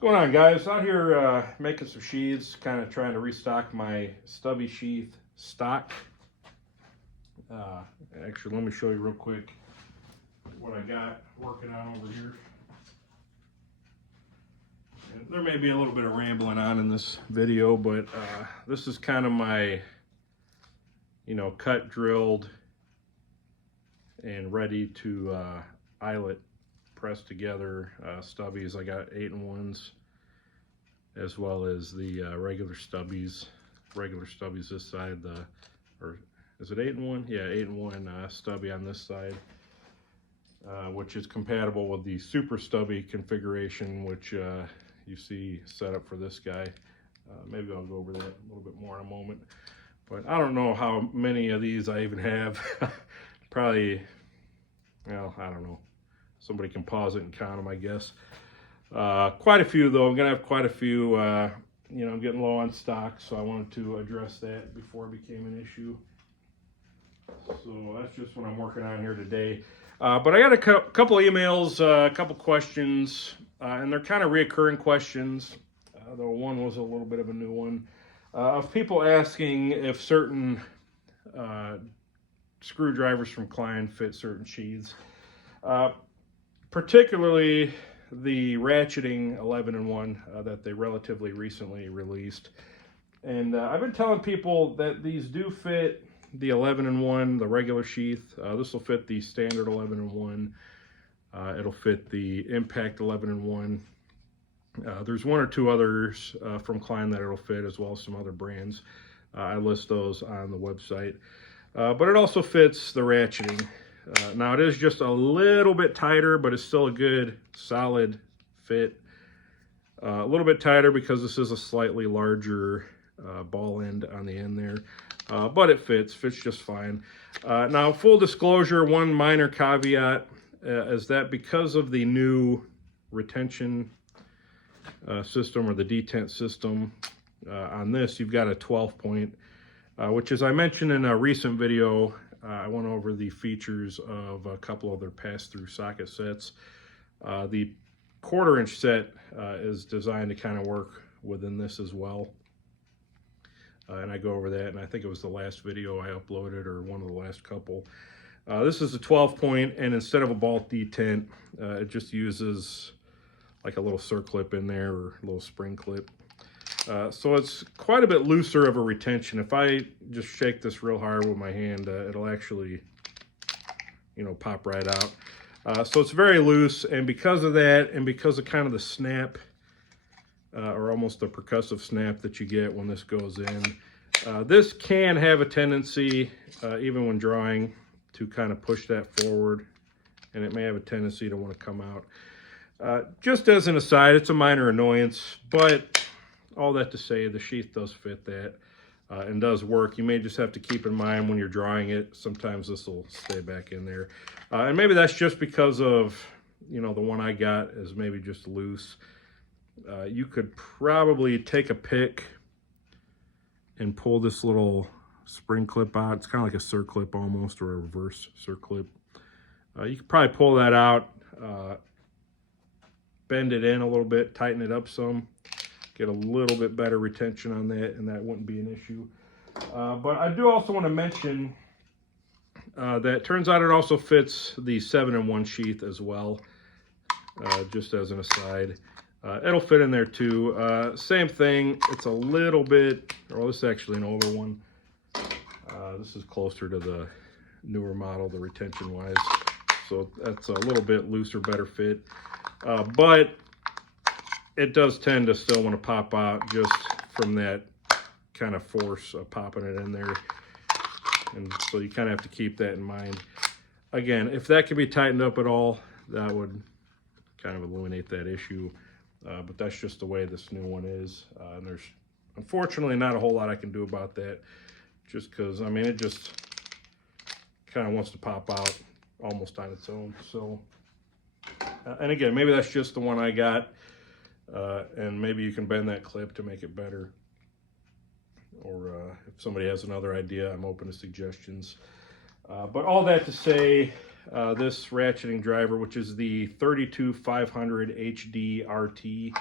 What's going on, guys? Out here making some sheaths, kind of trying to restock my stubby sheath stock. Actually, let me show you real quick what I got working on over here. And there may be a little bit of rambling on in this video, but this is kind of my, cut, drilled, and ready to eyelet pressed together stubbies. I got 8-in-1s as well as the regular stubbies this side, or is it 8-in-1? Yeah, 8-in-1 stubby on this side, which is compatible with the super stubby configuration, which you see set up for this guy. Maybe I'll go over that a little bit more in a moment, but I don't know how many of these I even have. Probably, well, I don't know. Somebody can pause it and count them, I guess. Quite a few, though. I'm gonna have quite a few. I'm getting low on stock, so I wanted to address that before it became an issue. So that's just what I'm working on here today. But I got a couple emails, a couple questions, and they're kind of reoccurring questions, though one was a little bit of a new one, of people asking if certain screwdrivers from Klein fit certain sheaths. Particularly the ratcheting 11-in-1 that they relatively recently released. And I've been telling people that these do fit the 11-in-1, the regular sheath. This will fit the standard 11-in-1. It'll fit the impact 11-in-1. There's one or two others from Klein that it'll fit, as well as some other brands. I list those on the website. But it also fits the ratcheting. Now it is just a little bit tighter, but it's still a good solid fit. A little bit tighter because this is a slightly larger ball end on the end there, but it fits just fine. Now, full disclosure, one minor caveat is that because of the new retention system, or the detent system on this, you've got a 12-point, which, as I mentioned in a recent video, I went over the features of a couple of their pass-through socket sets. The 1/4-inch set is designed to kind of work within this as well. And I go over that, and I think it was the last video I uploaded, or one of the last couple. This is a 12-point, and instead of a bolt detent, it just uses like a little circlip in there, or a little spring clip. So it's quite a bit looser of a retention. If I just shake this real hard with my hand, it'll actually, pop right out. So it's very loose, and because of that, and because of kind of the snap, or almost the percussive snap that you get when this goes in, this can have a tendency, even when drawing, to kind of push that forward, and it may have a tendency to want to come out. Just as an aside, it's a minor annoyance, but all that to say, the sheath does fit that and does work. You may just have to keep in mind when you're drawing it, sometimes this will stay back in there. And maybe that's just because of, the one I got is maybe just loose. You could probably take a pick and pull this little spring clip out. It's kind of like a circlip almost, or a reverse circlip. You could probably pull that out, bend it in a little bit, tighten it up some, get a little bit better retention on that, and that wouldn't be an issue. But I do also want to mention that it turns out it also fits the 7-in-1 sheath as well, just as an aside. It'll fit in there too. Same thing, it's a little bit, or this is actually an older one. This is closer to the newer model, the retention wise. So that's a little bit looser, better fit. But it does tend to still want to pop out just from that kind of force of popping it in there. And so you kind of have to keep that in mind. Again, if that can be tightened up at all, that would kind of eliminate that issue. But that's just the way this new one is. And there's unfortunately not a whole lot I can do about that, just because, it just kind of wants to pop out almost on its own. So, and again, maybe that's just the one I got. And maybe you can bend that clip to make it better. Or if somebody has another idea, I'm open to suggestions. But all that to say, this ratcheting driver, which is the 32500 HD RT,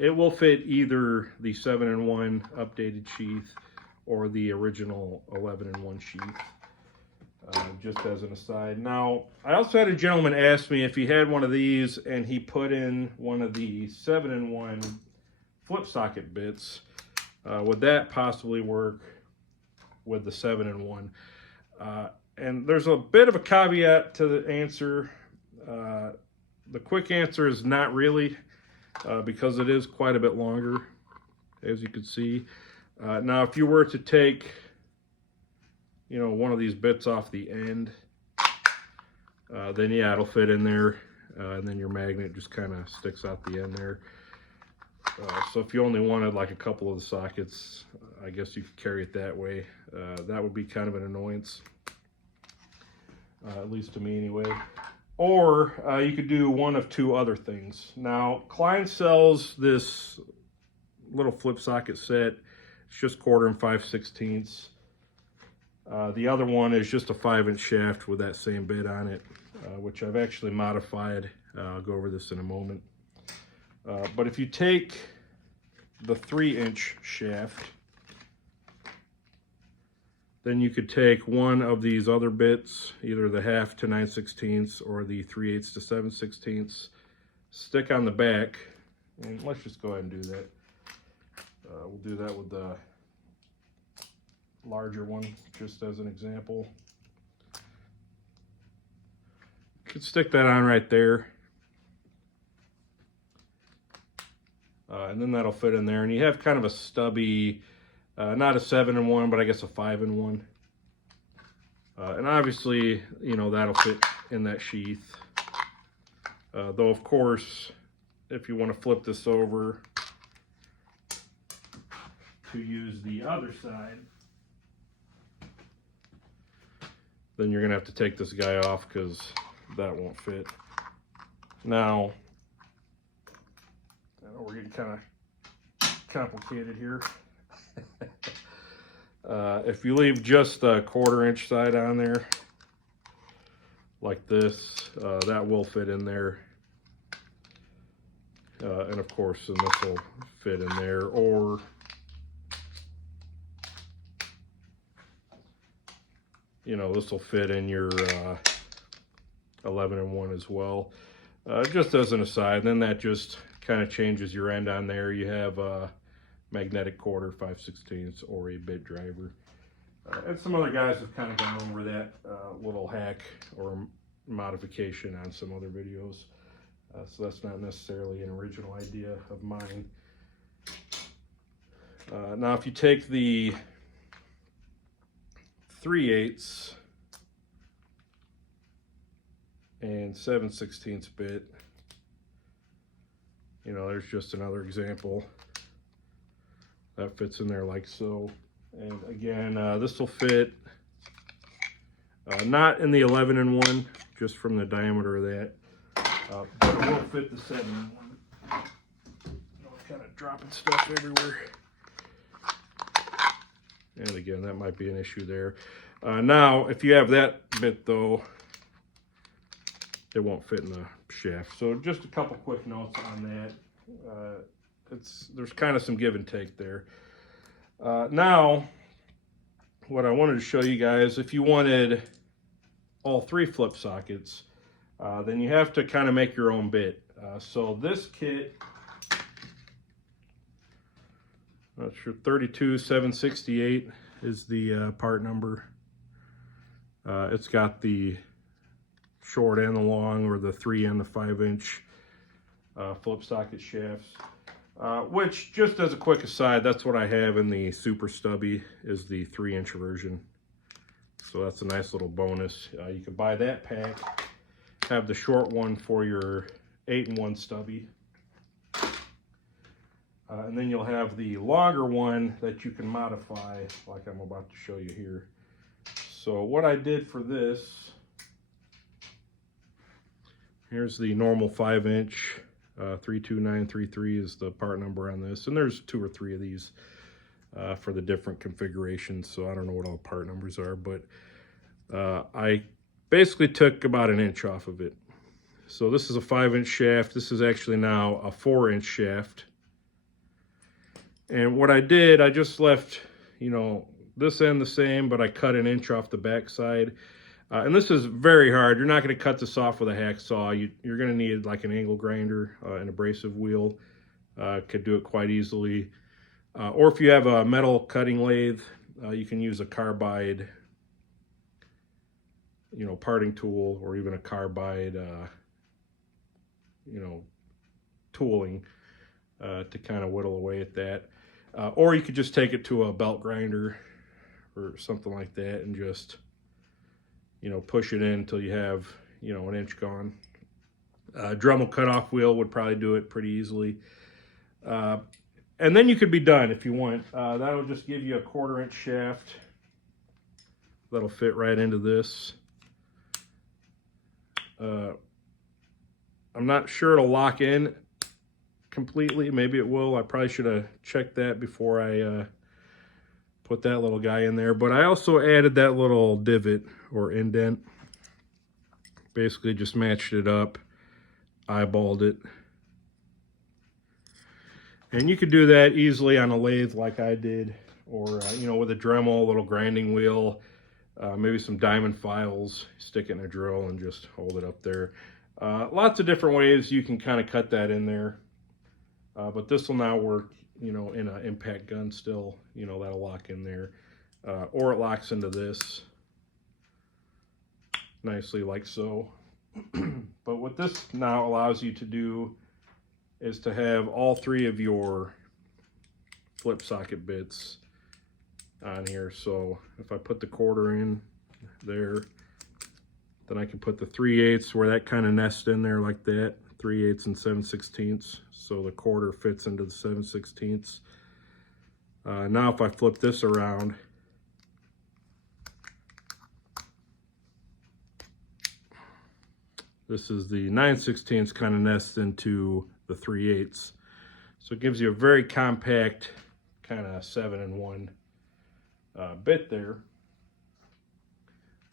It will fit either the 7-in-1 updated sheath or the original 11-in-1 sheath, just as an aside. Now, I also had a gentleman ask me if he had one of these and he put in one of the 7-in-1 flip socket bits, would that possibly work with the 7-in-1? And there's a bit of a caveat to the answer. The quick answer is not really, because it is quite a bit longer, as you can see. Now, if you were to take, you know, one of these bits off the end, then yeah, it'll fit in there, and then your magnet just kind of sticks out the end there. So if you only wanted like a couple of the sockets, I guess you could carry it that way. That would be kind of an annoyance, at least to me anyway. Or you could do one of two other things. Now, Klein sells this little flip socket set. It's just 1/4 and 5/16. The other one is just a 5-inch shaft with that same bit on it, which I've actually modified. I'll go over this in a moment. But if you take the 3-inch shaft, then you could take one of these other bits, either the 1/2 to 9/16 or the 3/8 to 7/16, stick on the back, and let's just go ahead and do that. We'll do that with the larger one, just as an example. You could stick that on right there. And then that'll fit in there, and you have kind of a stubby, not a 7-in-1, but I guess a 5-in-1. And obviously, you know, that'll fit in that sheath. Though, of course, if you want to flip this over to use the other side, then you're going to have to take this guy off because that won't fit. Now, we're getting kind of complicated here. If you leave just the 1/4 inch side on there, like this, that will fit in there. And of course, then this will fit in there, or you know, this will fit in your 11-in-1 as well. Just as an aside, then that just kind of changes your end on there. You have a magnetic 1/4, 5/16, or a bit driver. And some other guys have kind of gone over that little hack or modification on some other videos. So that's not necessarily an original idea of mine. Now, if you take the 3/8 and 7/16 bit, you know, there's just another example that fits in there like so. And again, this will fit not in the 11-in-1, just from the diameter of that, but it will fit the 7-in-1. Kind of dropping stuff everywhere. And again, that might be an issue there. Now, if you have that bit though, it won't fit in the shaft. So just a couple quick notes on that. There's kind of some give and take there. Now, what I wanted to show you guys, if you wanted all 3 flip sockets, then you have to kind of make your own bit. So this kit, not sure, 32768 is the part number. It's got the short and the long, or the 3 and the 5-inch flip socket shafts. Which, just as a quick aside, that's what I have in the super stubby, is the 3-inch version. So that's a nice little bonus. You can buy that pack, have the short one for your 8-in-1 stubby. And then you'll have the longer one that you can modify, like I'm about to show you here. So what I did for this, here's the normal 5-inch. 32933 is the part number on this, and there's 2 or 3 of these for the different configurations, so I don't know what all part numbers are, but I basically took about 1 inch off of it. So this is a 5-inch shaft. This is actually now a 4-inch shaft. And what I did, I just left, you know, this end the same, but I cut 1 inch off the back side. And this is very hard. You're not going to cut this off with a hacksaw. You're going to need like an angle grinder, an abrasive wheel. Could do it quite easily. Or if you have a metal cutting lathe, you can use a carbide, you know, parting tool, or even a carbide, you know, tooling to kind of whittle away at that. Or you could just take it to a belt grinder or something like that and just, you know, push it in until you have, you know, 1 inch gone. Dremel cutoff wheel would probably do it pretty easily. And then you could be done if you want. That'll just give you a 1/4 inch shaft that'll fit right into this. I'm not sure it'll lock in completely. Maybe it will. I probably should have checked that before I put that little guy in there. But I also added that little divot or indent. Basically just matched it up, eyeballed it. And you could do that easily on a lathe like I did, or you know, with a Dremel, a little grinding wheel, maybe some diamond files, stick it in a drill and just hold it up there. Lots of different ways you can kind of cut that in there. But this will now work, you know, in an impact gun still, you know, that'll lock in there. Or it locks into this nicely like so. But what this now allows you to do is to have all 3 of your flip socket bits on here. So if I put the 1/4 in there, then I can put the 3/8 where that kind of nests in there like that, 3/8 and 7/16. So the 1/4 fits into the 7/16. Now if I flip this around, this is the 9/16 kind of nests into the 3/8. So it gives you a very compact kind of 7-in-1 bit there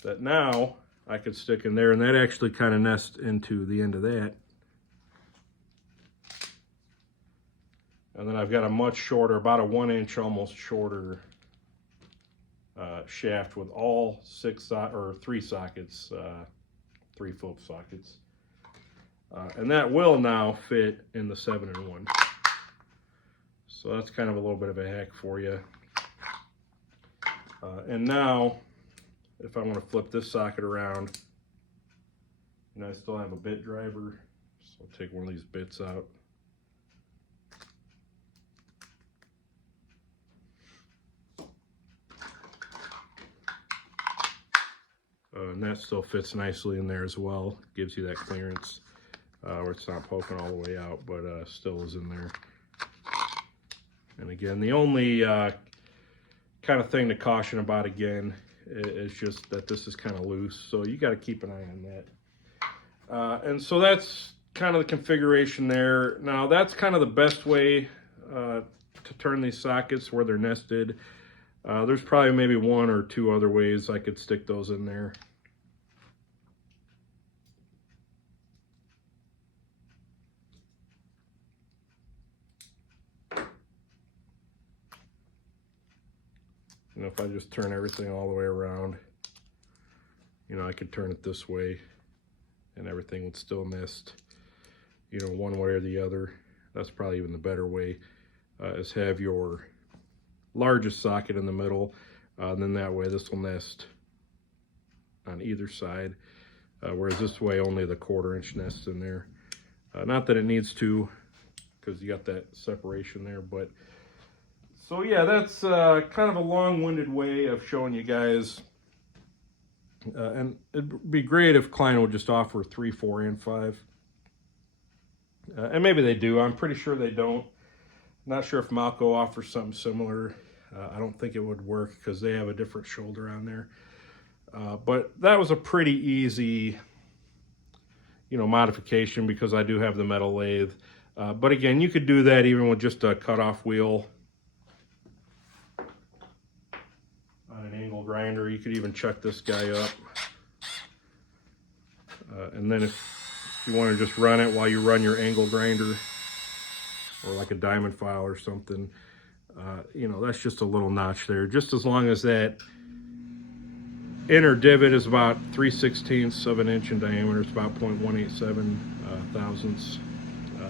that now I could stick in there, and that actually kind of nests into the end of that. And then I've got a much shorter, about a 1 inch almost shorter shaft with all 3 sockets, 3 flip sockets. And that will now fit in the 7-in-1. So that's kind of a little bit of a hack for you. And now, if I want to flip this socket around, and I still have a bit driver, so I'll take one of these bits out. And that still fits nicely in there as well. Gives you that clearance where it's not poking all the way out, but still is in there. And again, the only kind of thing to caution about again is just that this is kind of loose, so you got to keep an eye on that. And so that's kind of the configuration there. Now that's kind of the best way to turn these sockets where they're nested. There's probably maybe 1 or 2 other ways I could stick those in there. And if I just turn everything all the way around, you know, I could turn it this way and everything would still nest, you know, one way or the other. That's probably even the better way, is have your largest socket in the middle, and then that way this will nest on either side, whereas this way only the 1/4 inch nests in there. Not that it needs to, because you got that separation there, but so yeah, that's kind of a long-winded way of showing you guys, and it'd be great if Klein would just offer 3, 4, and 5, and maybe they do. I'm pretty sure they don't. Not sure if Malco offers something similar. I don't think it would work because they have a different shoulder on there. But that was a pretty easy, you know, modification because I do have the metal lathe. But again, you could do that even with just a cutoff wheel on an angle grinder. You could even chuck this guy up. And then if you want to just run it while you run your angle grinder, or like a diamond file or something, You know, that's just a little notch there. Just as long as that inner divot is about 3/16 of an inch in diameter, it's about 0.187 thousandths.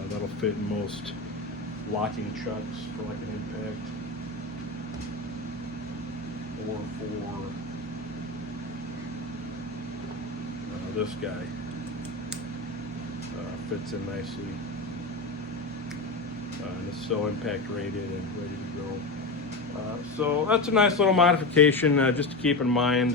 That'll fit in most locking chucks for like an impact, or for this guy. Fits in nicely, and it's still impact rated and ready to go. So that's a nice little modification, just to keep in mind.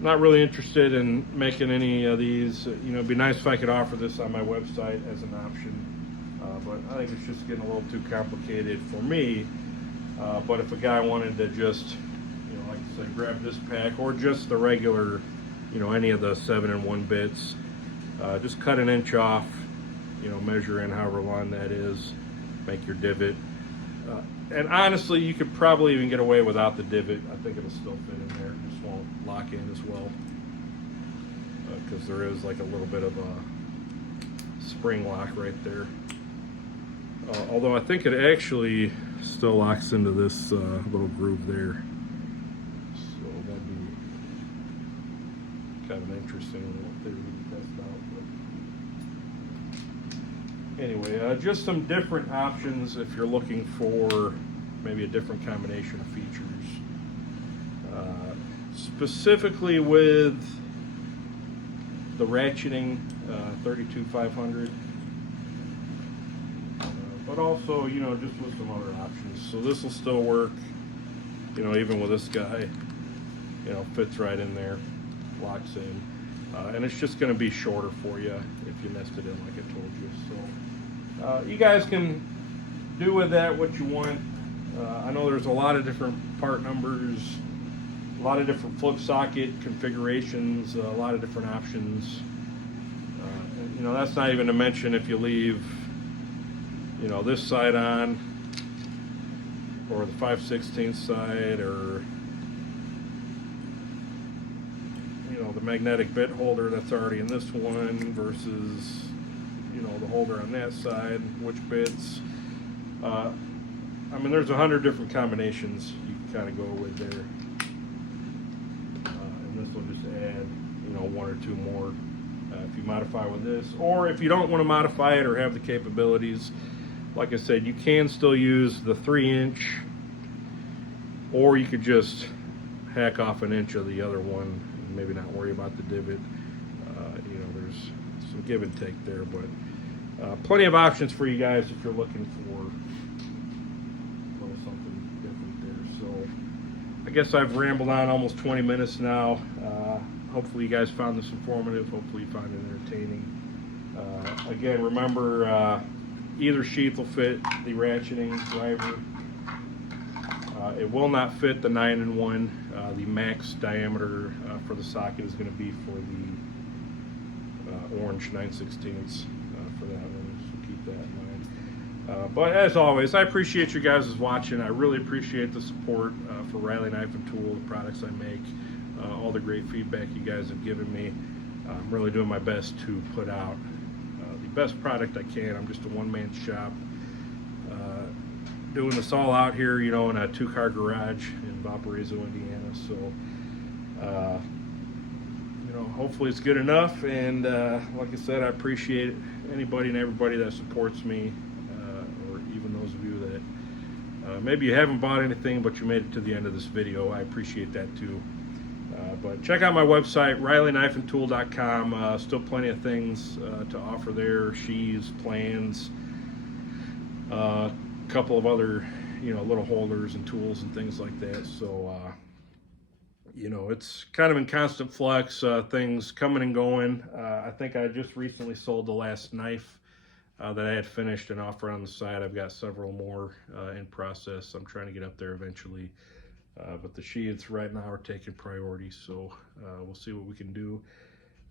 Not really interested in making any of these. You know, it'd be nice if I could offer this on my website as an option, but I think it's just getting a little too complicated for me. But if a guy wanted to just, you know, like I said, grab this pack or just the regular, you know, any of the 7-in-1 bits, just cut an inch off, you know, measure in however long that is, make your divot. And honestly, you could probably even get away without the divot. I think it'll still fit in there. It just won't lock in as well, because there is like a little bit of a spring lock right there. Although I think it actually still locks into this little groove there. So that'd be kind of an interesting little theory to test out. But anyway, just some different options if you're looking for maybe a different combination of features. Specifically with the ratcheting 32-500, but also, you know, just with some other options. So this will still work, you know, even with this guy, you know, fits right in there, locks in, and it's just going to be shorter for you if you nested in like I told you. So you guys can do with that what you want. I know there's a lot of different part numbers, a lot of different flip socket configurations, a lot of different options. You know, that's not even to mention if you leave, you know, this side on, or the 5/16 side, or, you know, the magnetic bit holder that's already in this one versus, you know, the holder on that side, which bits. I mean, there's 100 different combinations you can kind of go with there. And this will just add, you know, one or two more if you modify with this. Or if you don't want to modify it or have the capabilities, like I said, you can still use the 3-inch, or you could just hack off an inch of the other one and maybe not worry about the divot. You know, there's some give and take there, but plenty of options for you guys if you're looking for something different there. So I guess I've rambled on almost 20 minutes now. Hopefully you guys found this informative. Hopefully you found it entertaining. Again, remember, either sheath will fit the ratcheting driver. It will not fit the 9-in-1. The max diameter for the socket is going to be for the orange 9/16 for that one, so keep that in mind. But as always, I appreciate you guys watching. I really appreciate the support for Riley Knife and Tool, the products I make, all the great feedback you guys have given me. I'm really doing my best to put out the best product I can. I'm just a one-man shop, doing this all out here, you know, in a 2-car garage in Valparaiso, Indiana. So, you know, hopefully it's good enough. And like I said, I appreciate anybody and everybody that supports me, or even those of you that maybe you haven't bought anything, but you made it to the end of this video. I appreciate that too. But check out my website, RileyKnifeandTool.com. Still plenty of things to offer there, sheaths, plans, a couple of other, you know, little holders and tools and things like that. So, you know, it's kind of in constant flux, things coming and going. I think I just recently sold the last knife that I had finished and offer on the side. I've got several more in process. I'm trying to get up there eventually. But the sheaths right now are taking priority, so we'll see what we can do.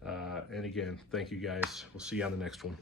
And again, thank you guys. We'll see you on the next one.